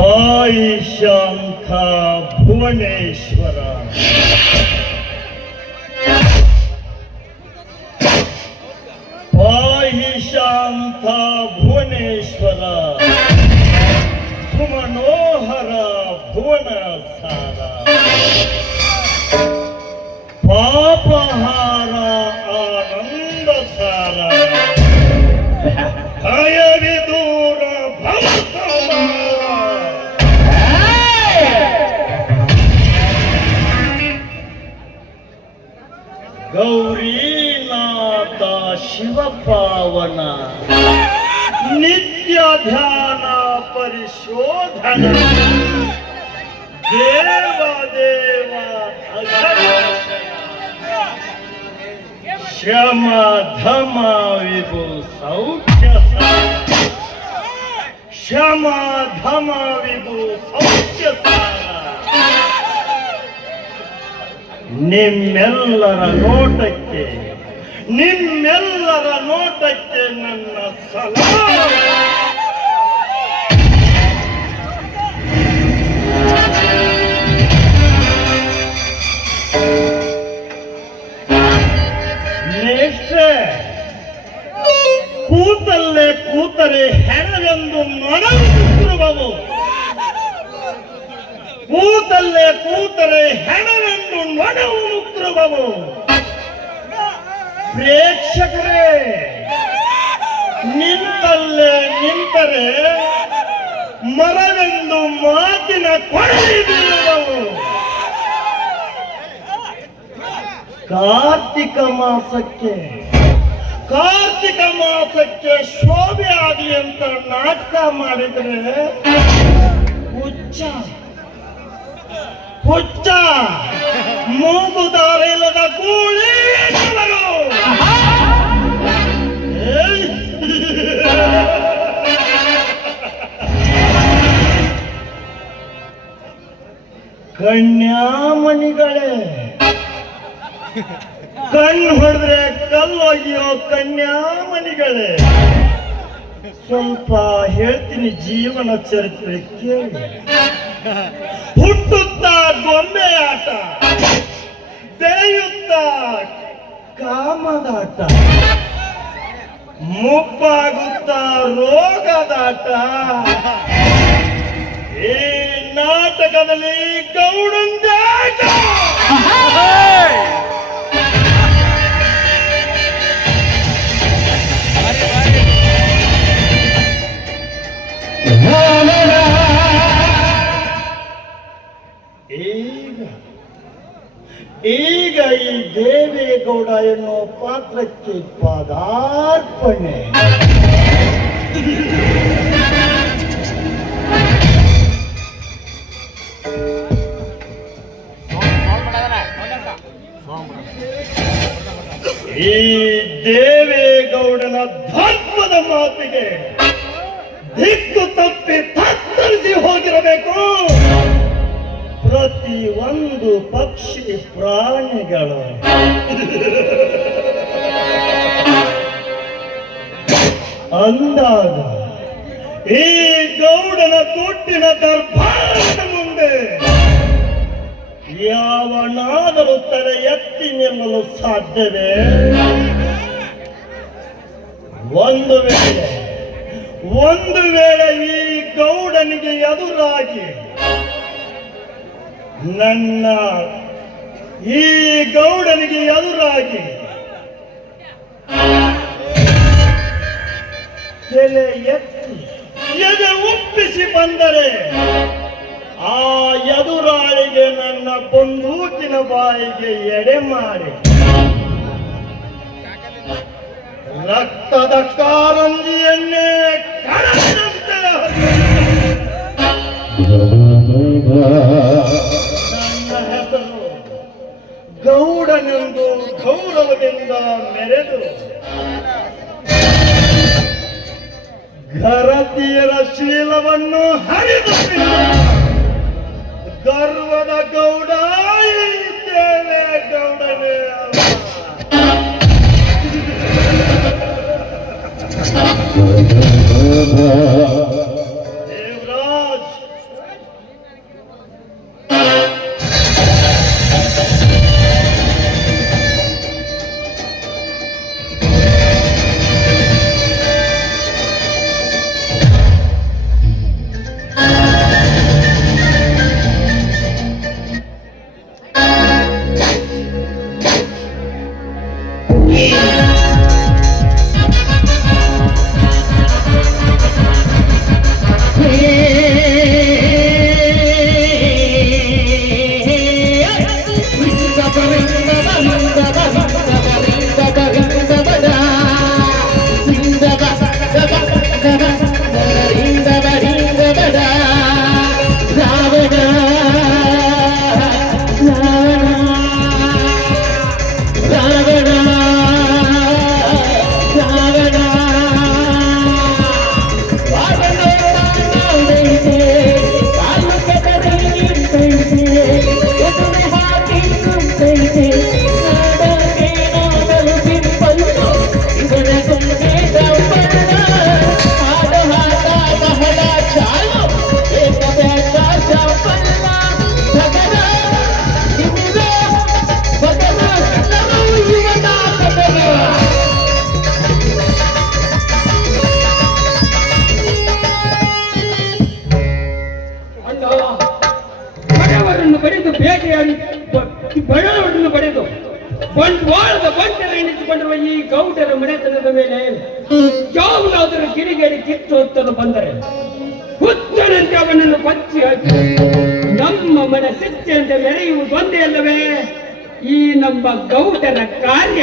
ಪಾಯಿ ಶಾಂತ ಭುವನೇಶ್ವರ. ಪಾಯಿ ಶಾಂತ ಭುವನೇಶ್ವರ, ಸುಮನೋಹರ ಭುವನ ಸಾರ, ಪಾಪಹಾರ ಆನಂದ ಸಾರ, ಭಯವಿದೂರ ಭವಸಂಹಾರ. ಗೌರೀನಾಥ ಶಿವಪಾವನ, ನಿತ್ಯ ಧ್ಯಾನ ಪರಿಶೋಧನ, ದೇವದೇವ ಶಮ ಧಮ ವಿಭು ಸೌಖ್ಯ ಸಾರ, ಶಮ ಧಮ ವಿಭು ಸೌಖ್ಯ ಸಾರ. ನಿಮ್ಮೆಲ್ಲರ ನೋಟಕ್ಕೆ ನನ್ನ ಸಲಾಮ. ಕೂತಲ್ಲೇ ಕೂತರೆ ಹೆಣವೆಂದು ನೊಣವು, ಕೂತಲ್ಲೇ ಕೂತರೆ ಹೆಣವೆಂದು ನೊಣವು ಮುಕ್ರುವವು. ಪ್ರೇಕ್ಷಕರೇ, ನಿಂತಲ್ಲೇ ನಿಂತರೆ ಮರವೆಂದು ಮಾತಿನ ಕೊಡಲಿ ಬೀಳುವವು. ಕಾರ್ತಿಕ ಮಾಸಕ್ಕೆ ಶೋಭೆ ಆಗಲಿ ಅಂತ ನಾಟಕ ಮಾಡಿದ್ರೆ ಹುಚ್ಚ ಮೂಗುದಾರ ಇಲ್ಲದ ಗೂಳಿ ಕನ್ಯಾಮಣಿಗಳೇ, ಕಣ್ಣು ಹೊಡೆದ್ರೆ ಕಲ್ಲೊಯ್ಯೋ ಕನ್ಯಾಮಣಿಗಳೇ, ಸ್ವಲ್ಪ ಹೇಳ್ತೀನಿ ಜೀವನ ಚರಿತ್ರೆ ಕೇಳಿ. ಹುಟ್ಟುತ್ತಾ ಗೊಂಬೆ ಆಟ, ಬೆಳೆಯುತ್ತಾ ಕಾಮದಾಟ, ಮುಪ್ಪಾಗುತ್ತಾ ರೋಗದಾಟ. ಈ ನಾಟಕದಲ್ಲಿ ಗೌಡಂದಾಟ. ಈಗ ಈ ದೇವೇಗೌಡ ಎನ್ನುವ ಪಾತ್ರಕ್ಕೆ ಪದಾರ್ಪಣೆ. ಈ ದೇವೇಗೌಡನ ಧರ್ಮದ ಮಾತಿಗೆ ದಿಕ್ಕು ತಪ್ಪಿ ತತ್ತರಿಸಿ ಹೋಗಿರಬೇಕು ಪ್ರತಿ ಒಂದು ಪಕ್ಷಿ ಪ್ರಾಣಿಗಳು. ಅಂದಾಗ ಈ ಗೌಡನ ದುಡ್ಡಿನ ದರ್ಬಾರದ ಮುಂದೆ ಯಾವನಾದರೂ ತಲೆ ಎತ್ತಿ ನಿಲ್ಲಲು ಸಾಧ್ಯವೇ? ಒಂದು ವೇಳೆ ಈ ಗೌಡನಿಗೆ ಎದುರಾಗಿ ಈ ಗೌಡನಿಗೆ ಎದುರಾಗಿ ತಲೆ ಎತ್ತಿ ಎದೆ ಉಪ್ಪಿಸಿ ಬಂದರೆ ಆ ಎದುರಾಳಿಗೆ ನನ್ನ ಬಂದೂಕಿನ ಬಾಯಿಗೆ ಎಡೆ ಮಾಡಿ ರಕ್ತದ ಕಾರಂಜಿಯನ್ನೇ ಕಡದಂತೆ ನನ್ನ ಹೆಸರು ಗೌಡನೆಂದು ಗೌರವದಿಂದ ಮೆರೆದು ಘರತಿಯರ ಶೀಲವನ್ನು ಹರಿದು ಗರ್ವದ ಗೌಡ ಇದ್ದೇವೆ ಗೌಡನೇ. ದೇವರಾಜ್ ಬಡವರನ್ನು ಬಡೆದು ಬಂಡವಾಳದ ಬಂಟರ ಎನಿಸಿಕೊಂಡಿರುವ ಈ ಗೌಡರ ಮನೆತನದ ಮೇಲೆ ಯಾವುದಾದರೂ ಕಿಡಿಗೇಡಿ ಕಿತ್ತು ಹೊತ್ತಲು ಬಂದರೆ ಹುಚ್ಚನಂತೆ ಅವನನ್ನು ಕೊಚ್ಚಿ ಹಾಕಿ ನಮ್ಮ ಮನೆ ಶಿಕ್ಷೆಯಂತೆ ಮೆರೆಯುವುದು ಒಂದೇ ಅಲ್ಲವೇ ಈ ನಮ್ಮ ಗೌಡರ ಕಾರ್ಯ.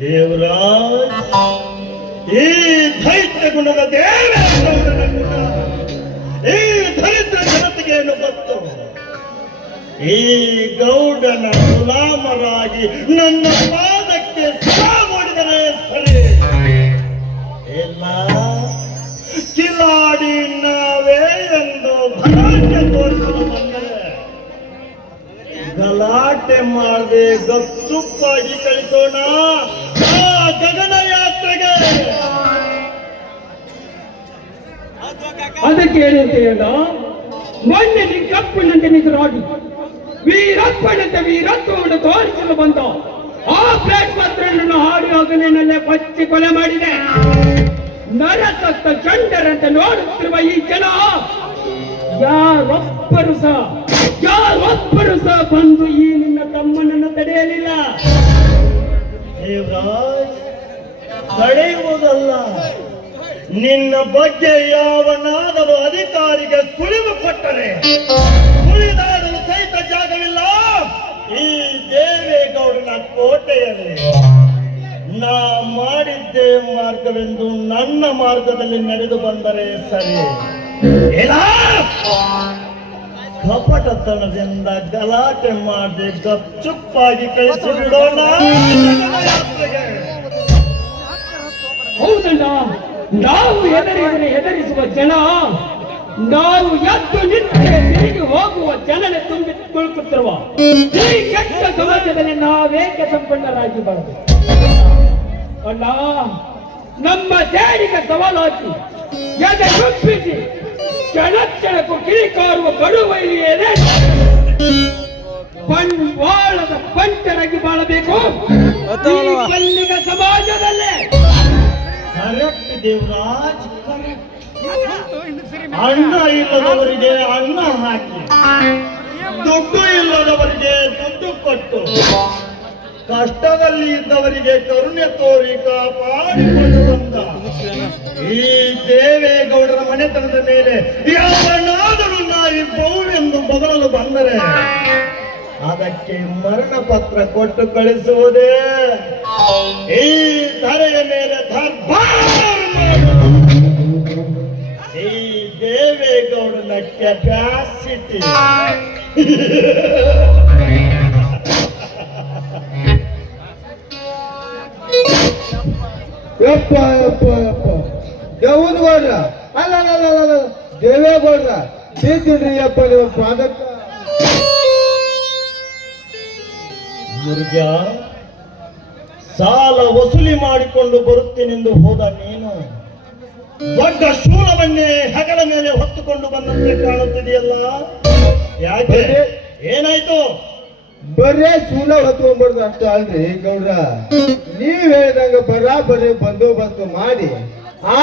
ದೇವರಾಜ್, ಈ ದೈತ್ಯ ಗುಣದ ದೇವೇಗೌಡನ ಗುಣ ಈ ದರಿದ್ರ ಜನತೆಗೆ ಏನು ಗೊತ್ತು? ಈ ಗೌಡನ ಗುಲಾಮರಾಗಿ ನನ್ನ ಪಾದಕ್ಕೆ ಸಹ ಮಾಡಿದರೆ ಸರಿ ಇಲ್ಲ ಕಿಲಾಡಿ ನಾವೇ ಎಂದು ಭರಾಟೆ ತೋರಿಸಲು ಬಂದರೆ ಗಲಾಟೆ ಮಾಡದೆ ಗಪ್ಚುಪ್ಪಾಗಿ ಕಳಿಸೋಣ ಆ ಗಗನ ಯಾತ್ರೆಗೆ. ಅದಕ್ಕೆ ಏನಂತ ಹೇಳ ಮೊನ್ನೆ ಕಪ್ಪನಂತೆ ನಿಜರಾಗಿ ವೀರಪ್ಪನಂತೆ ವೀರತ್ವವನ್ನು ತೋರಿಸಲು ಬಂದ ಆ ಪ್ಲೇಟ್ ಪತ್ರವನ್ನು ಹಾಡಿ ಹೋಗಲಿನಲ್ಲೇ ಕೊಚ್ಚಿ ಕೊಲೆ ಮಾಡಿದೆ. ನರಸತ್ತ ಚಂಡರಂತೆ ನೋಡುತ್ತಿರುವ ಈ ಜನ ಯಾರೊಬ್ಬರು ಸಹ ಬಂದು ಈ ನಿನ್ನ ತಮ್ಮನನ್ನು ತಡೆಯಲಿಲ್ಲ. ದೇವರಾಜ್, ತಡೆಯುವುದಲ್ಲ, ನಿನ್ನ ಬಗ್ಗೆ ಯಾವನಾದರೂ ಅಧಿಕಾರಿಗೆ ಸುಳಿವು ಕೊಟ್ಟರೆ ಸುಳಿದಾಡಲು ಸಹಿತ ಜಾಗವಿಲ್ಲ ಈ ದೇವೇಗೌಡನ ಕೋಟೆಯಲ್ಲಿ. ನಾ ಮಾಡಿದ್ದೇ ಮಾರ್ಗವೆಂದು ನನ್ನ ಮಾರ್ಗದಲ್ಲಿ ನಡೆದು ಬಂದರೆ ಸರಿ ಇಲ್ಲ ಕಪಟತನದಿಂದ ಗಲಾಟೆ ಮಾಡಿ ಗಪ್ಚುಪ್ಪಾಗಿ ಕಳಿಸಿ ಬಿಡೋಣ. ಹೌದಣ್ಣ, ನಾವು ಹೆದರಿಸುವ ಜನ, ನಾವು ಎದ್ದು ನಿಂತರೆ ತಿರುಗಿ ಹೋಗುವ ಜನನೇ ತುಂಬಿ ತುಳುಕುತ್ತಿರುವ ಈ ಕೆಟ್ಟ ಸಮಾಜದಲ್ಲಿ ನಾವೇಕೆ ಸಂಪನ್ನರಾಗಿ ಬರಬೇಕು? ಅಲ್ಲ, ನಮ್ಮ ಸೇಡಿಗೆ ಸವಾಲು ಹಾಕಿ ಎದೆ ರೂಪಿಸಿ ಕ್ಷಣಕ್ಷಣಕ್ಕೂ ಕಿರಿಕಾರುವ ಕಡುವೈಲಿ ಎದೆ ಬಂಡವಾಳದ ಬಂಟರಾಗಿ ಬಾಳಬೇಕು ಈ ಕಲ್ಲಿಗ ಸಮಾಜದಲ್ಲೇ. ಕರೆಕ್ಟ್ ದೇವರಾಜ್, ಅನ್ನ ಇಲ್ಲದವರಿಗೆ ಅನ್ನ ಹಾಕಿ, ದುಡ್ಡು ಇಲ್ಲದವರಿಗೆ ದುಡ್ಡು ಕೊಟ್ಟು, ಕಷ್ಟದಲ್ಲಿ ಇದ್ದವರಿಗೆ ಕರುಣೆ ತೋರಿ ಕಾಪಾಡಿಕೊಂಡು ಬಂದ ಈ ದೇವೇಗೌಡರ ಮನೆತನದ ಮೇಲೆ ಯಾವನಾದರೂ ನಾಯಿ ಬಹುವೆಂದು ಬದಲಲು ಬಂದರೆ ಅದಕ್ಕೆ ಮರಣ ಪತ್ರ ಕೊಟ್ಟು ಕಳಿಸುವುದೇ ಈ ಧರೆಯ ಮೇಲೆ ದರ್ಬಾರ್ ಮಾಡುವುದು ಈ ದೇವೇಗೌಡನ ಕೆಪಾಸಿಟಿ. ಯಪ್ಪ ಯಪ್ಪ ಯಪ್ಪ ದೇವನ್ ಗೌಡ್ರ ಅಲ್ಲ ದೇವೇಗೌಡ್ರ ನಿಂತಿದ್ರಿ ಯಪ್ಪ ನೀವು ಪಾದಕ್ಕ. ಮುರುಘ, ಸಾಲ ವಸೂಲಿ ಮಾಡಿಕೊಂಡು ಬರುತ್ತೇನೆಂದು ಹೋದ ನೀನು ದೊಡ್ಡ ಶೂಲವನ್ನೇ ಹೆಗಲ ಮೇಲೆ ಹೊತ್ತುಕೊಂಡು ಬಂದಂತೆ ಕಾಣುತ್ತಿದೆಯಲ್ಲ, ಯಾಕೆ? ಏನಾಯ್ತು? ಬರೇ ಶೂಲ ಹೊತ್ಕೊಂಡ್ಬಾರ್ದು ಅಷ್ಟ ಅಲ್ರಿ ಗೌಡ್ರ, ನೀವ್ ಹೇಳಿದಂಗ ಬರಾಬರಿ ಬಂದೋಬಸ್ತು ಮಾಡಿ ಆ